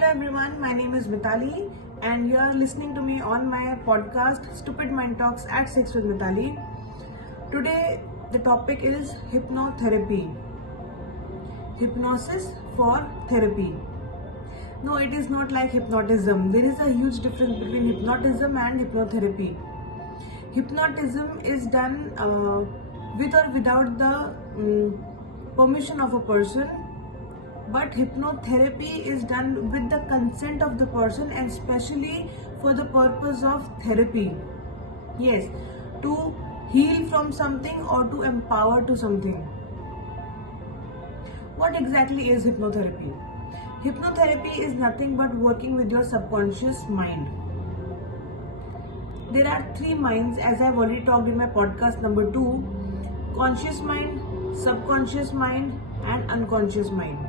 Hello everyone, my name is Mitali and you are listening to me on my podcast Stupid Mind Talks at 6 with Mitali. Today the topic is hypnotherapy. Hypnosis for therapy. No, it is not like hypnotism. There is a huge difference between hypnotism and hypnotherapy. Hypnotism is done with or without the permission of a person, but hypnotherapy is done with the consent of the person and specially for the purpose of therapy. Yes, to heal from something or to empower to something. What exactly is hypnotherapy? Hypnotherapy is nothing but working with your subconscious mind. There are three minds, as I've already talked in my podcast number 2: conscious mind, subconscious mind, and unconscious mind.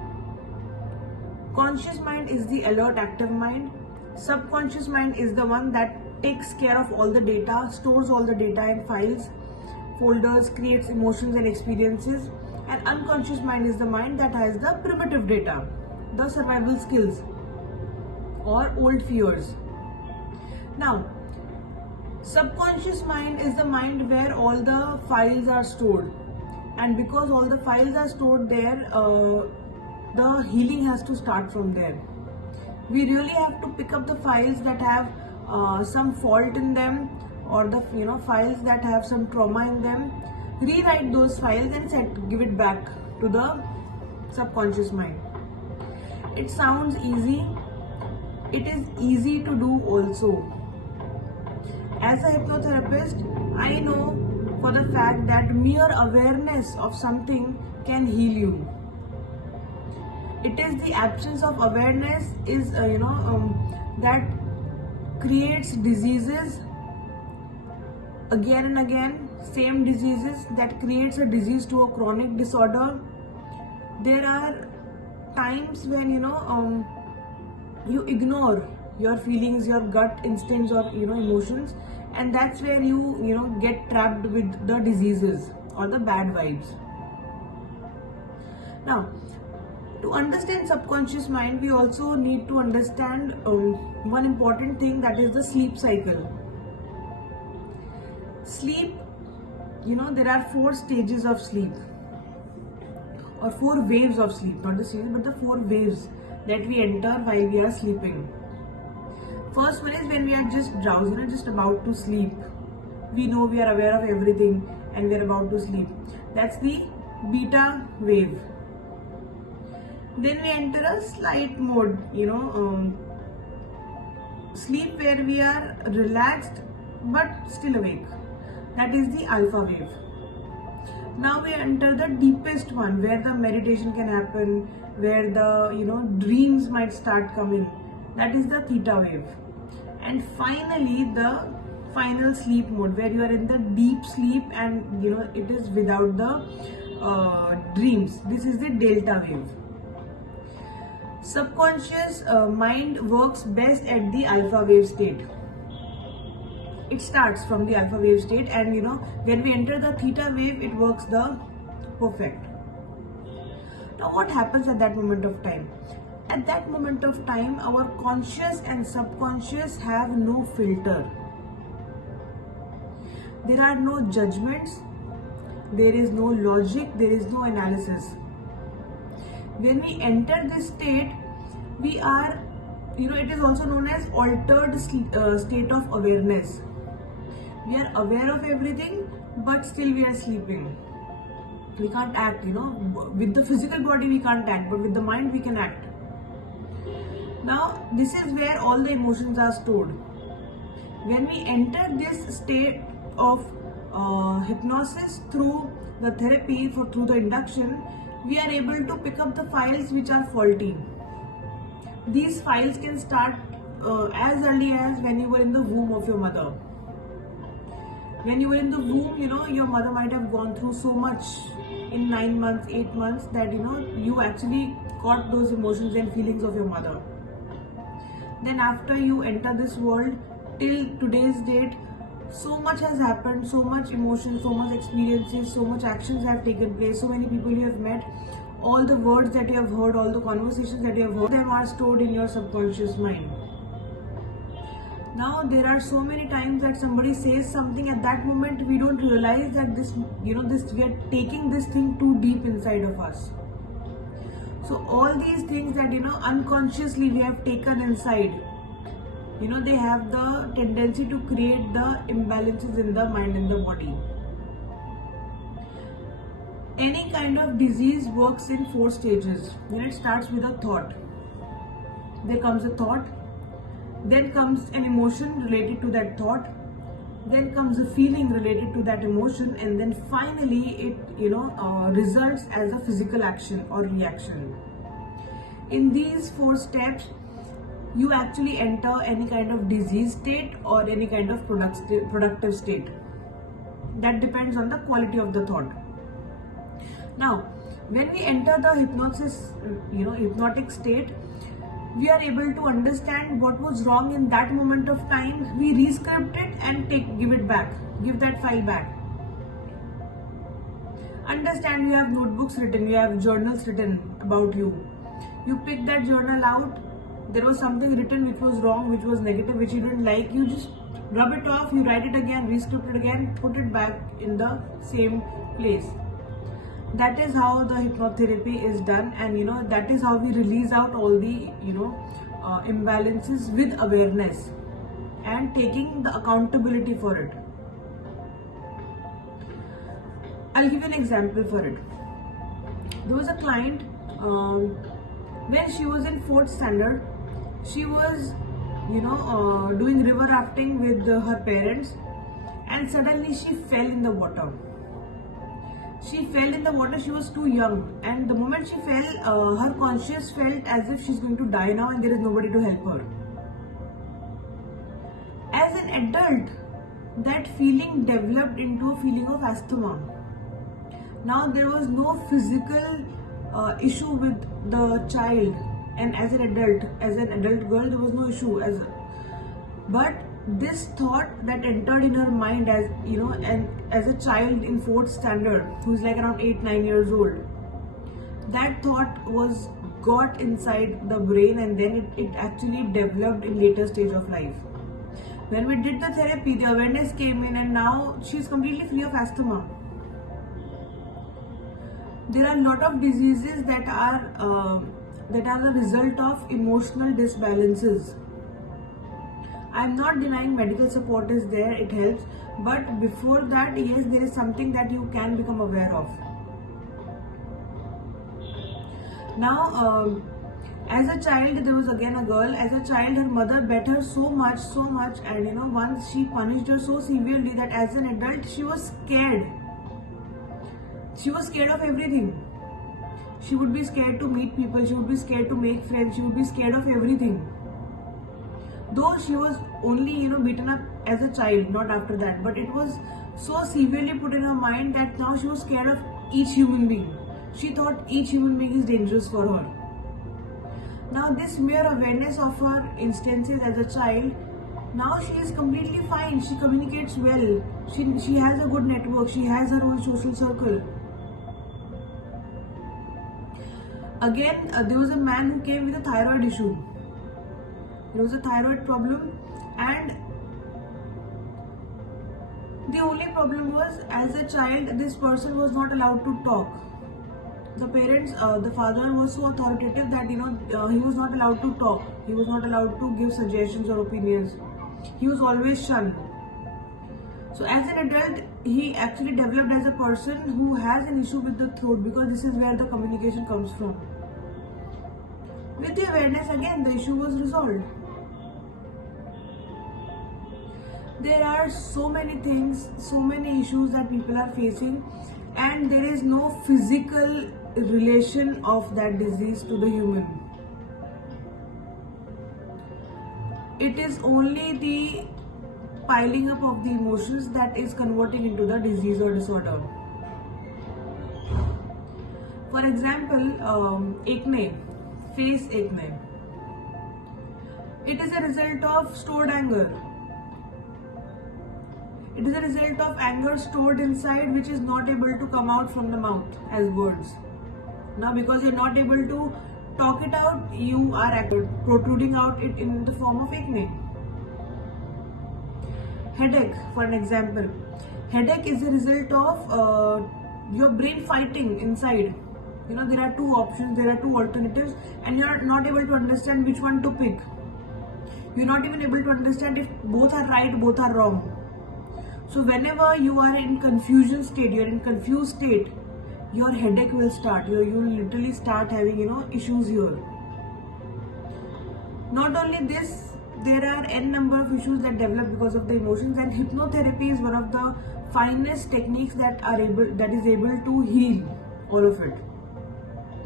Conscious mind is the alert, active mind. Subconscious mind is the one that takes care of all the data, stores all the data in files, folders, creates emotions and experiences. And unconscious mind is the mind that has the primitive data, the survival skills or old fears. Now, subconscious mind is the mind where all the files are stored, and because all the files are stored there, the healing has to start from there. We really have to pick up the files that have some fault in them, or the files that have some trauma in them, rewrite those files and give it back to the subconscious mind. It sounds easy. It is easy to do also. As a hypnotherapist, I know for the fact that mere awareness of something can heal you. It is the absence of awareness is that creates diseases again and again, same diseases, that creates a disease to a chronic disorder. There are times when you ignore your feelings, your gut instincts or emotions, and that's where you get trapped with the diseases or the bad vibes. Now, to understand subconscious mind, we also need to understand one important thing, that is the sleep cycle. Sleep, there are 4 stages of sleep, or 4 waves of sleep, not the stages but the 4 waves that we enter while we are sleeping. First one is when we are just drowsy, just about to sleep. We know we are aware of everything and we are about to sleep. That's the beta wave. Then we enter a slight mode, sleep where we are relaxed but still awake. That is the alpha wave. Now we enter the deepest one, where the meditation can happen, where the dreams might start coming. That is the theta wave. And finally the final sleep mode, where you are in the deep sleep and it is without the dreams. This is the delta wave. Subconscious mind works best at the alpha wave state. It starts from the alpha wave state, and when we enter the theta wave, it works the perfect. Now what happens at that moment of time? At that moment of time, our conscious and subconscious have no filter. There are no judgments, there is no logic, there is no analysis. When we enter this state, we are, it is also known as altered state of awareness. We are aware of everything, but still we are sleeping. We can't act, with the physical body we can't act, but with the mind we can act. Now, this is where all the emotions are stored. When we enter this state of hypnosis through the therapy, through the induction, we are able to pick up the files which are faulty. These files can start as early as when you were in the womb of your mother. When you were in the womb, your mother might have gone through so much in 9 months, 8 months, that you actually caught those emotions and feelings of your mother. Then after you enter this world, till today's date, so much has happened, so much emotion, so much experiences, so much actions have taken place, so many people you have met. all the words that you have heard, all the conversations that you have heard, them are stored in your subconscious mind. Now there are so many times that somebody says something, at that moment we don't realize that this we are taking this thing too deep inside of us. So all these things that unconsciously we have taken inside, they have the tendency to create the imbalances in the mind and the body. Any kind of disease works in 4 stages. It starts with a thought. There comes a thought, then comes an emotion related to that thought, then comes a feeling related to that emotion, and then finally it results as a physical action or reaction. In these 4 steps, you actually enter any kind of disease state or any kind of productive state. That depends on the quality of the thought. Now, when we enter the hypnotic state, we are able to understand what was wrong in that moment of time. We re-script it and give it back, give that file back. Understand, you have notebooks written, you have journals written about you. You pick that journal out, there was something written which was wrong, which was negative, which you didn't like, you just rub it off, you write it again, re-script it again, put it back in the same place. That is how the hypnotherapy is done, and that is how we release out all the imbalances with awareness and taking the accountability for it. I'll give you an example for it. There was a client, when she was in 4th standard, she was doing river rafting with her parents, and suddenly she fell in the water. She fell in the water, she was too young, and the moment she fell, her conscience felt as if she's going to die now and there is nobody to help her. As an adult, that feeling developed into a feeling of asthma. Now there was no physical issue with the child, and as an adult girl, there was no issue. But this thought that entered in her mind as a child in 4th standard, who's like around 8-9 years old, that thought got inside the brain, and then it actually developed in later stage of life. When we did the therapy, the awareness came in, and now she's completely free of asthma. There are a lot of diseases that are the result of emotional disbalances. I'm not denying medical support is there, it helps, but before that, yes, there is something that you can become aware of. Now, as a child, there was again a girl. As a child, her mother beat her so much, and once she punished her so severely that as an adult, she was scared. She was scared of everything. She would be scared to meet people, she would be scared to make friends, she would be scared of everything. Though she was only beaten up as a child, not after that, but it was so severely put in her mind that now she was scared of each human being. She thought each human being is dangerous for her. Now this mere awareness of her instances as a child, now she is completely fine. She communicates well, she has a good network, she has her own social circle. Again, there was a man who came with a thyroid issue. There was a thyroid problem, and the only problem was, as a child, this person was not allowed to talk. The parents, the father was so authoritative that he was not allowed to talk. He was not allowed to give suggestions or opinions. He was always shunned. So as an adult, he actually developed as a person who has an issue with the throat, because this is where the communication comes from. With the awareness, again, the issue was resolved. There are so many things, so many issues that people are facing, and there is no physical relation of that disease to the human. It is only the piling up of the emotions that is converting into the disease or disorder. For example, acne, face acne. It is a result of stored anger. It is a result of anger stored inside, which is not able to come out from the mouth as words. Now because you're not able to talk it out, you are protruding out it in the form of acne. Headache, for an example. Headache is a result of your brain fighting inside. There are two options, there are two alternatives, and you're not able to understand which one to pick. You're not even able to understand if both are right, both are wrong. So whenever you are in confusion state, you're in confused state, your headache will start. You will literally start having issues here. Not only this, there are n number of issues that develop because of the emotions, and hypnotherapy is one of the finest techniques that is able to heal all of it.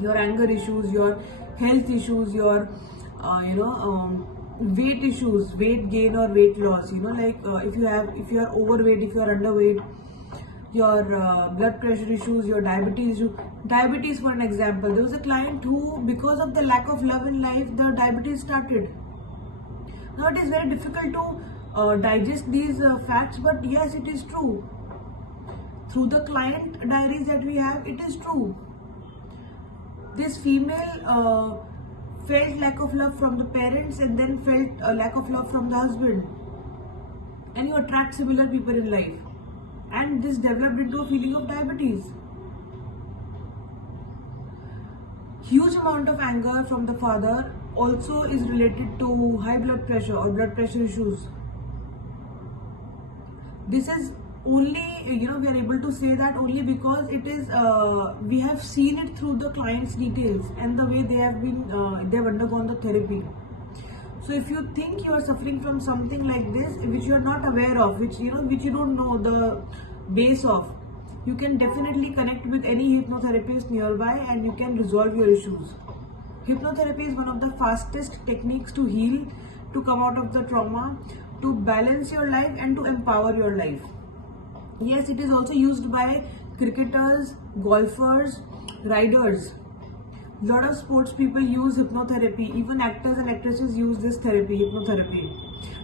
Your anger issues, your health issues, your weight issues, weight gain or weight loss. If you are overweight, if you are underweight, your blood pressure issues, your diabetes issue. Diabetes, for an example, there was a client who, because of the lack of love in life, the diabetes started. Now it is very difficult to digest these facts, but yes, it is true. Through the client diaries that we have, it is true. This female felt lack of love from the parents and then felt a lack of love from the husband. And you attract similar people in life. And this developed into a feeling of diabetes. Huge amount of anger from the father also is related to high blood pressure or blood pressure issues. This is only, we are able to say that only because it is, we have seen it through the client's details and the way they have undergone the therapy. So if you think you are suffering from something like this, which you are not aware of, which you don't know the base of, you can definitely connect with any hypnotherapist nearby and you can resolve your issues. Hypnotherapy is one of the fastest techniques to heal, to come out of the trauma, to balance your life and to empower your life. Yes, it is also used by cricketers, golfers, riders. A lot of sports people use hypnotherapy. Even actors and actresses use this therapy, hypnotherapy,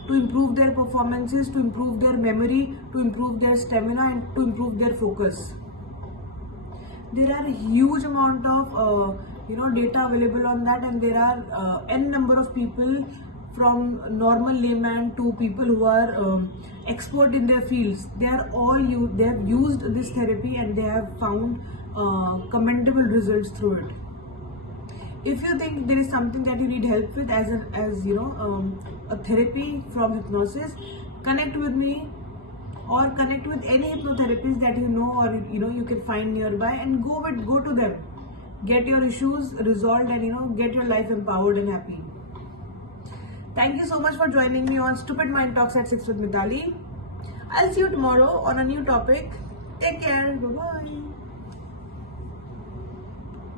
to improve their performances, to improve their memory, to improve their stamina, and to improve their focus. There are a huge amount of data available on that, and there are n number of people, from normal layman to people who are expert in their fields. They have used this therapy and they have found commendable results through it. If you think there is something that you need help with as a therapy from hypnosis, connect with me or connect with any hypnotherapist that you know or you can find nearby, and go to them. Get your issues resolved and get your life empowered and happy. Thank you so much for joining me on Stupid Mind Talks at 6 with Mithali. I'll see you tomorrow on a new topic. Take care. Bye-bye.